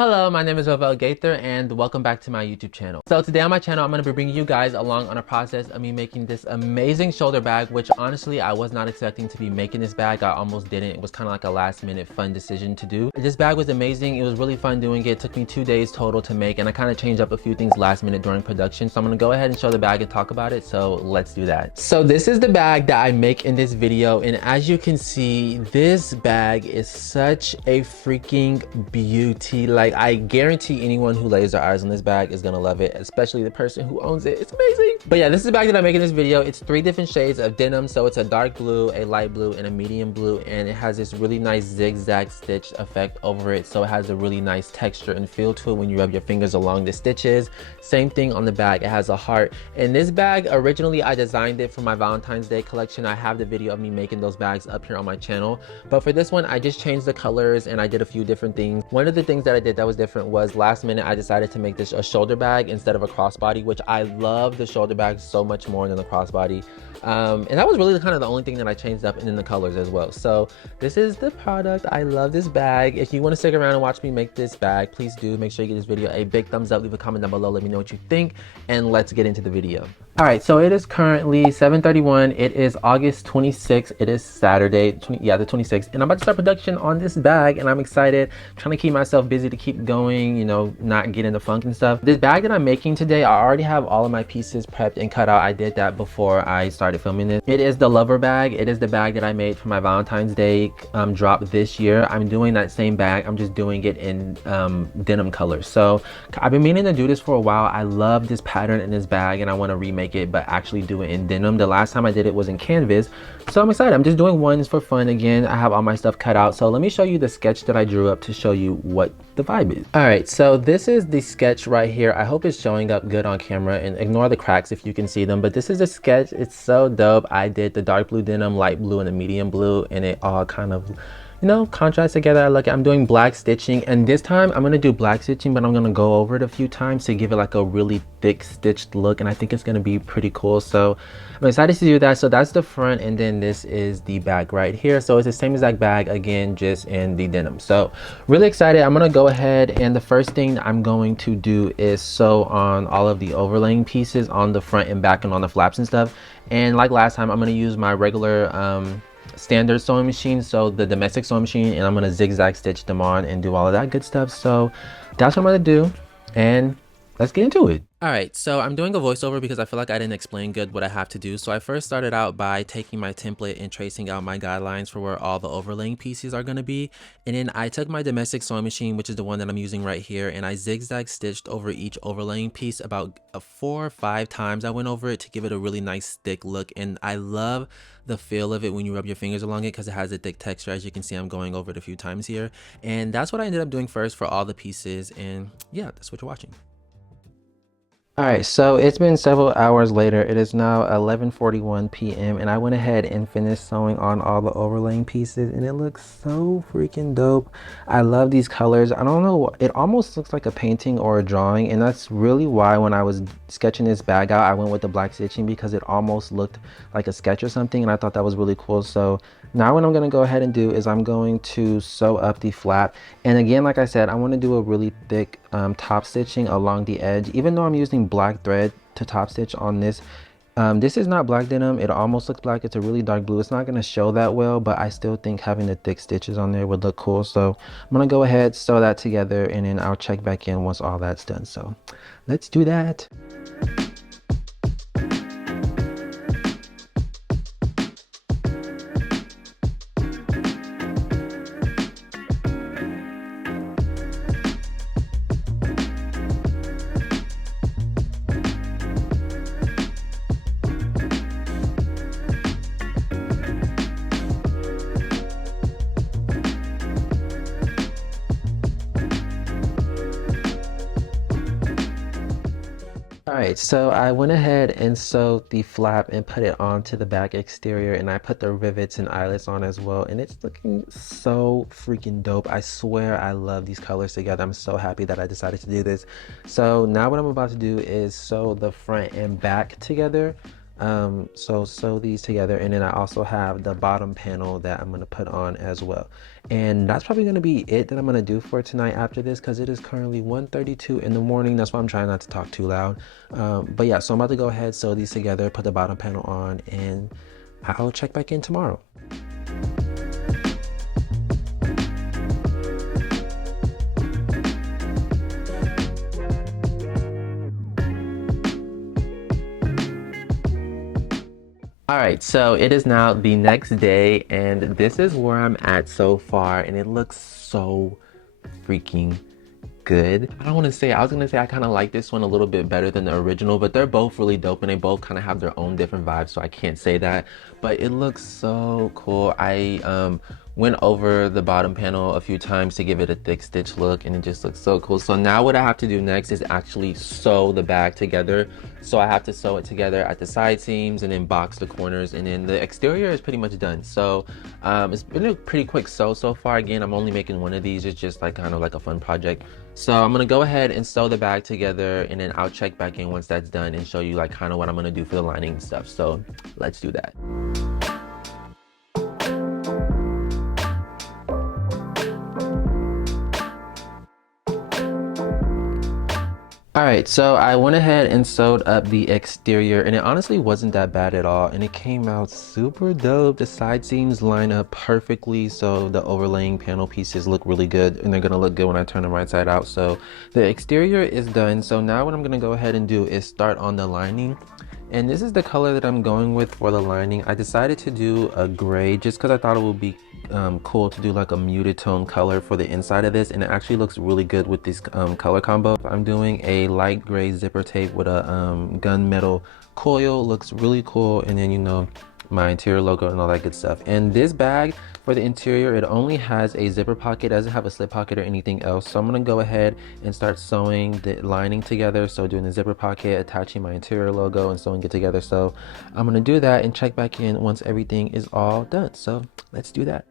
Hello, my name is Ravel Gaither and welcome back to my YouTube channel. So today on my channel, I'm going to be bringing you guys along on a process of me making this amazing shoulder bag, which honestly, I was not expecting to be making this bag. I almost didn't. It was kind of like a last minute fun decision to do. This bag was amazing. It was really fun doing it. It took me 2 days total to make, and I kind of changed up a few things last minute during production. So I'm going to go ahead and show the bag and talk about it. So let's do that. So this is the bag that I make in this video. And as you can see, this bag is such a freaking beauty. Like, I guarantee anyone who lays their eyes on this bag is gonna love it, especially the person who owns it. It's amazing. But yeah, this is the bag that I make in this video. It's 3 different shades of denim. So it's a dark blue, a light blue, and a medium blue. And it has this really nice zigzag stitch effect over it. So it has a really nice texture and feel to it when you rub your fingers along the stitches. Same thing on the bag. It has a heart. And this bag, originally I designed it for my Valentine's Day collection. I have the video of me making those bags up here on my channel. But for this one, I just changed the colors and I did a few different things. One of the things that I did that was different was last minute I decided to make this a shoulder bag instead of a crossbody, which I love the shoulder bag so much more than the crossbody. And that was really kind of the only thing that I changed up, and then the colors as well. So this is the product. I love this bag. If you want to stick around and watch me make this bag, please do. Make sure you give this video a big thumbs up, leave a comment down below, let me know what you think, and let's get into the video. All right, so it is currently 7:31. It is August 26th. It is Saturday, the 26th, and I'm about to start production on this bag, and I'm excited. Trying to keep myself busy to keep going, you know, not get in the funk and stuff. This bag that I'm making today, I already have all of my pieces prepped and cut out. I did that before I started filming this. It is the lover bag. It is the bag that I made for my Valentine's Day drop this year. I'm doing that same bag. I'm just doing it in denim colors. So I've been meaning to do this for a while. I love this pattern in this bag, and I want to remake it, but actually do it in denim. The last time I did it was in canvas, so I'm excited. I'm just doing ones for fun. Again, I have all my stuff cut out, so let me show you the sketch that I drew up to show you what the vibe is. All right, so this is the sketch right here. I hope it's showing up good on camera, and ignore the cracks if you can see them, but this is a sketch. It's so dope. I did the dark blue denim, light blue, and the medium blue, and it all kind of, you know, contrast together. I'm doing black stitching, and this time I'm gonna do black stitching, but I'm gonna go over it a few times to give it like a really thick stitched look, and I think it's gonna be pretty cool. So I'm excited to do that. So that's the front, and then this is the back right here. So it's the same exact bag, again, just in the denim. So really excited. I'm gonna go ahead, and the first thing I'm going to do is sew on all of the overlaying pieces on the front and back and on the flaps and stuff. And like last time, I'm gonna use my regular standard sewing machine, so the domestic sewing machine, and I'm gonna zigzag stitch them on and do all of that good stuff. So that's what I'm gonna do, and let's get into it. All right, so I'm doing a voiceover because I feel like I didn't explain good what I have to do. So I first started out by taking my template and tracing out my guidelines for where all the overlaying pieces are going to be. And then I took my domestic sewing machine, which is the one that I'm using right here, and I zigzag stitched over each overlaying piece about 4 or 5 times. I went over it to give it a really nice thick look, and I love the feel of it when you rub your fingers along it because it has a thick texture. As you can see, I'm going over it a few times here, and that's what I ended up doing first for all the pieces. And yeah, that's what you're watching. All right, so it's been several hours later. It is now 11:41 p.m. and I went ahead and finished sewing on all the overlaying pieces, and it looks so freaking dope. I love these colors. I don't know, it almost looks like a painting or a drawing, and that's really why when I was sketching this bag out, I went with the black stitching, because it almost looked like a sketch or something, and I thought that was really cool. So now what I'm going to go ahead and do is I'm going to sew up the flap, and again, like I said, I want to do a really thick top stitching along the edge. Even though I'm using black thread to top stitch on this, this is not black denim. It almost looks black. It's a really dark blue. It's not going to show that well, but I still think having the thick stitches on there would look cool. So I'm going to go ahead, sew that together, and then I'll check back in once all that's done. So let's do that. Alright, so I went ahead and sewed the flap and put it onto the back exterior, and I put the rivets and eyelets on as well, and it's looking so freaking dope. I swear I love these colors together. I'm so happy that I decided to do this. So now what I'm about to do is sew the front and back together. So sew these together, and then I also have the bottom panel that I'm going to put on as well. And that's probably going to be it that I'm going to do for tonight after this, because it is currently 1:32 in the morning. That's why I'm trying not to talk too loud. But yeah, so I'm about to go ahead, sew these together, put the bottom panel on, and I'll check back in tomorrow. All right, so it is now the next day, and this is where I'm at so far, and it looks so freaking good. I was gonna say I kind of like this one a little bit better than the original, but they're both really dope and they both kind of have their own different vibes, so I can't say that, but it looks so cool. I went over the bottom panel a few times to give it a thick stitch look, and it just looks so cool. So now what I have to do next is actually sew the bag together. So I have to sew it together at the side seams and then box the corners, and then the exterior is pretty much done. So it's been a pretty quick sew so far. Again, I'm only making one of these. It's just like kind of like a fun project. So I'm gonna go ahead and sew the bag together, and then I'll check back in once that's done and show you like kind of what I'm gonna do for the lining and stuff. So let's do that. All right, so I went ahead and sewed up the exterior, and it honestly wasn't that bad at all, and it came out super dope. The side seams line up perfectly, so the overlaying panel pieces look really good, and they're gonna look good when I turn them right side out. So the exterior is done. So now what I'm gonna go ahead and do is start on the lining. And this is the color that I'm going with for the lining. I decided to do a gray just because I thought it would be cool to do like a muted tone color for the inside of this, and it actually looks really good with this color combo. I'm doing a light gray zipper tape with a gunmetal coil. Looks really cool, and then, you know, my interior logo and all that good stuff. And this bag for the interior, it only has a zipper pocket, doesn't have a slip pocket or anything else. So I'm gonna go ahead and start sewing the lining together. So doing the zipper pocket, attaching my interior logo and sewing it together. So I'm gonna do that and check back in once everything is all done. So let's do that.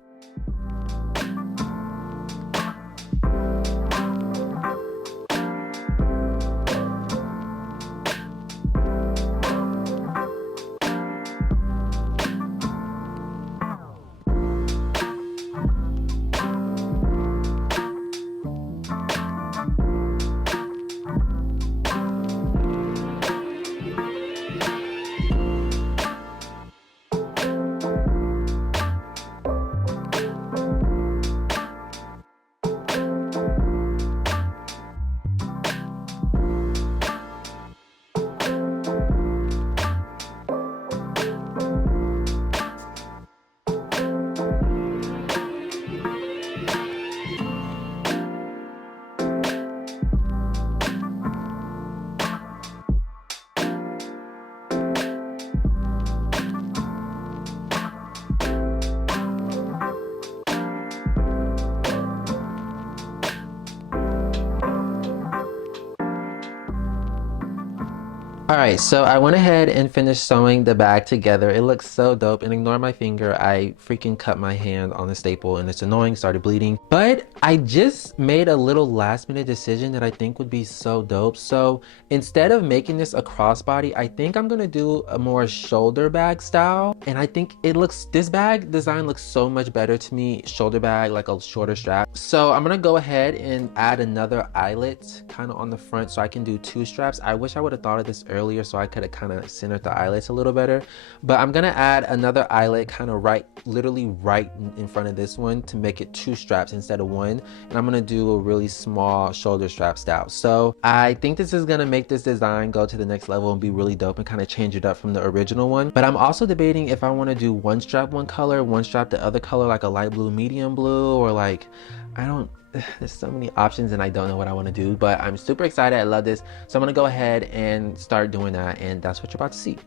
All right, so I went ahead and finished sewing the bag together. It looks so dope, and ignore my finger. I freaking cut my hand on the staple and it's annoying, started bleeding. But I just made a little last minute decision that I think would be so dope. So instead of making this a crossbody, I think I'm gonna do a more shoulder bag style. And I think this bag design looks so much better to me, shoulder bag, like a shorter strap. So I'm gonna go ahead and add another eyelet kind of on the front so I can do 2 straps. I wish I would have thought of this earlier so I could have kind of centered the eyelets a little better, but I'm gonna add another eyelet kind of literally right in front of this one to make it 2 straps instead of 1, and I'm gonna do a really small shoulder strap style. So I think this is gonna make this design go to the next level and be really dope and kind of change it up from the original one. But I'm also debating if I want to do one strap one color, one strap the other color, like a light blue, medium blue, or like, there's so many options and I don't know what I want to do, but I'm super excited. I love this. So I'm gonna go ahead and start doing that, and that's what you're about to see.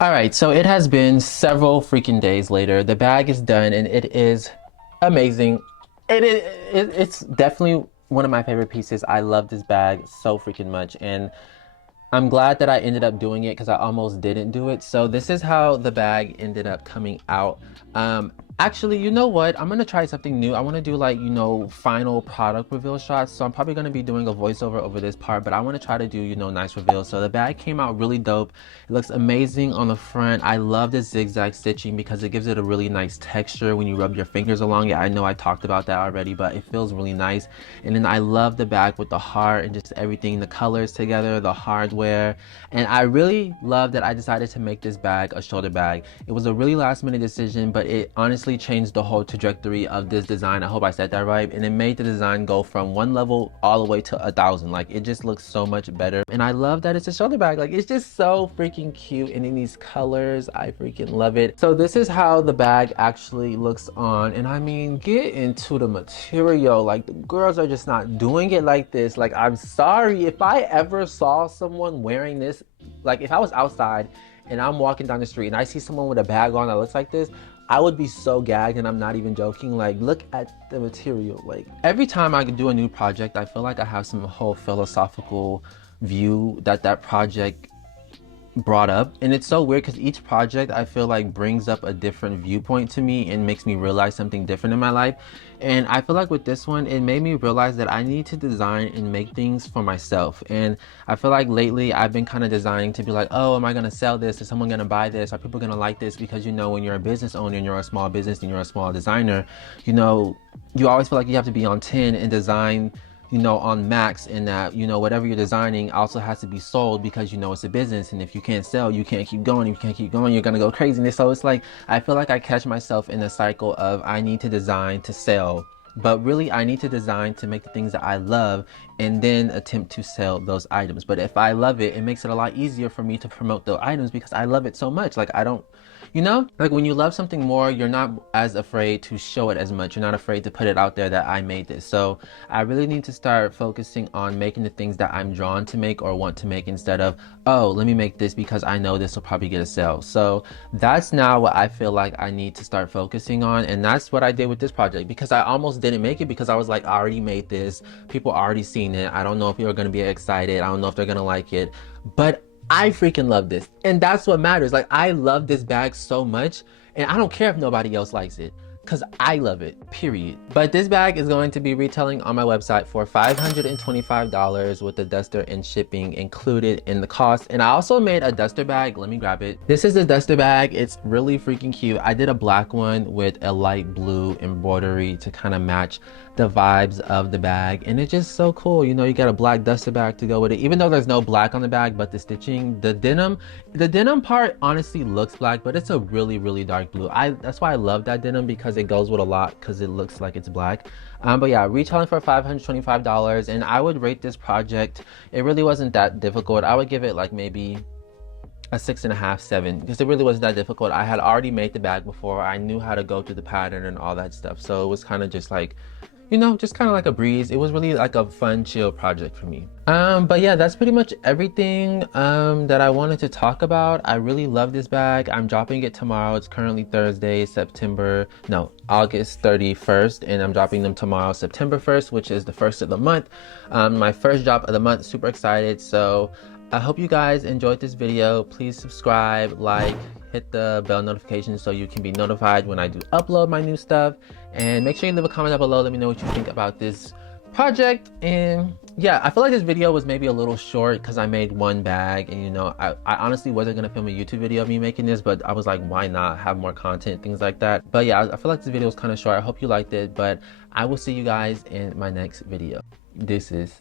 All right, so it has been several freaking days later. The bag is done and it is amazing. It's definitely one of my favorite pieces. I love this bag so freaking much, and I'm glad that I ended up doing it because I almost didn't do it. So this is how the bag ended up coming out. Actually, you know what? I'm gonna try something new. I want to do like, you know, final product reveal shots. So I'm probably gonna be doing a voiceover over this part, but I want to try to do, you know, nice reveals. So the bag came out really dope. It looks amazing on the front. I love this zigzag stitching because it gives it a really nice texture when you rub your fingers along it. I know I talked about that already, but it feels really nice. And then I love the bag with the heart and just everything, the colors together, the hardware. And I really love that I decided to make this bag a shoulder bag. It was a really last minute decision, but it honestly changed the whole trajectory of this design. I hope I said that right. And it made the design go from one level all the way to 1,000. Like, it just looks so much better. And I love that it's a shoulder bag. Like, it's just so freaking cute. And in these colors, I freaking love it. So this is how the bag actually looks on. And I mean, get into the material. Like, the girls are just not doing it like this. Like, I'm sorry if I ever saw someone wearing this, like if I was outside and I'm walking down the street and I see someone with a bag on that looks like this, I would be so gagged, and I'm not even joking. Like, look at the material. Like, every time I do a new project, I feel like I have some whole philosophical view that project brought up, and it's so weird because each project I feel like brings up a different viewpoint to me and makes me realize something different in my life. And I feel like with this one, it made me realize that I need to design and make things for myself. And I feel like lately I've been kind of designing to be like, oh, am I gonna sell this? Is someone gonna buy this? Are people gonna like this? Because, you know, when you're a business owner and you're a small business and you're a small designer, you know, you always feel like you have to be on 10 and design, you know, on max, and that, you know, whatever you're designing also has to be sold because, you know, it's a business, and if you can't sell, you can't keep going. If you can't keep going, you're gonna go crazy. And so it's like, I feel like I catch myself in a cycle of I need to design to sell, but really I need to design to make the things that I love and then attempt to sell those items. But if I love it, it makes it a lot easier for me to promote those items because I love it so much. Like, I don't, you know, like when you love something more, you're not as afraid to show it as much. You're not afraid to put it out there that I made this. So I really need to start focusing on making the things that I'm drawn to make or want to make, instead of, oh, let me make this because I know this will probably get a sale. So that's now what I feel like I need to start focusing on. And that's what I did with this project, because I almost didn't make it because I was like, I already made this. People already seen it. I don't know if you're going to be excited. I don't know if they're going to like it, but I freaking love this. And that's what matters. Like, I love this bag so much, and I don't care if nobody else likes it, because I love it, period. But this bag is going to be retailing on my website for $525 with the duster and shipping included in the cost. And I also made a duster bag. Let me grab it. This is a duster bag. It's really freaking cute. I did a black one with a light blue embroidery to kind of match the vibes of the bag, and it's just so cool. You know, you got a black duster bag to go with it, even though there's no black on the bag, but the stitching, the denim part honestly looks black, but it's a really dark blue. That's why I love that denim, because it goes with a lot, because it looks like it's black. But yeah, retailing for $525, and I would rate this project, it really wasn't that difficult. I would give it like maybe a 6.5, 7, because it really wasn't that difficult. I had already made the bag before. I knew how to go through the pattern and all that stuff, so it was kind of just like, you know, just kind of like a breeze. It was really like a fun, chill project for me. But yeah, that's pretty much everything that I wanted to talk about. I really love this bag. I'm dropping it tomorrow. It's currently Thursday, August 31st, and I'm dropping them tomorrow, September 1st, which is the first of the month. My first drop of the month. Super excited. So I hope you guys enjoyed this video. Please subscribe, like, hit the bell notification so you can be notified when I do upload my new stuff. And make sure you leave a comment down below. Let me know what you think about this project. And yeah, I feel like this video was maybe a little short because I made one bag, and you know, I honestly wasn't gonna film a YouTube video of me making this, but I was like, why not have more content, things like that. But yeah, I feel like this video was kind of short. I hope you liked it, but I will see you guys in my next video. This is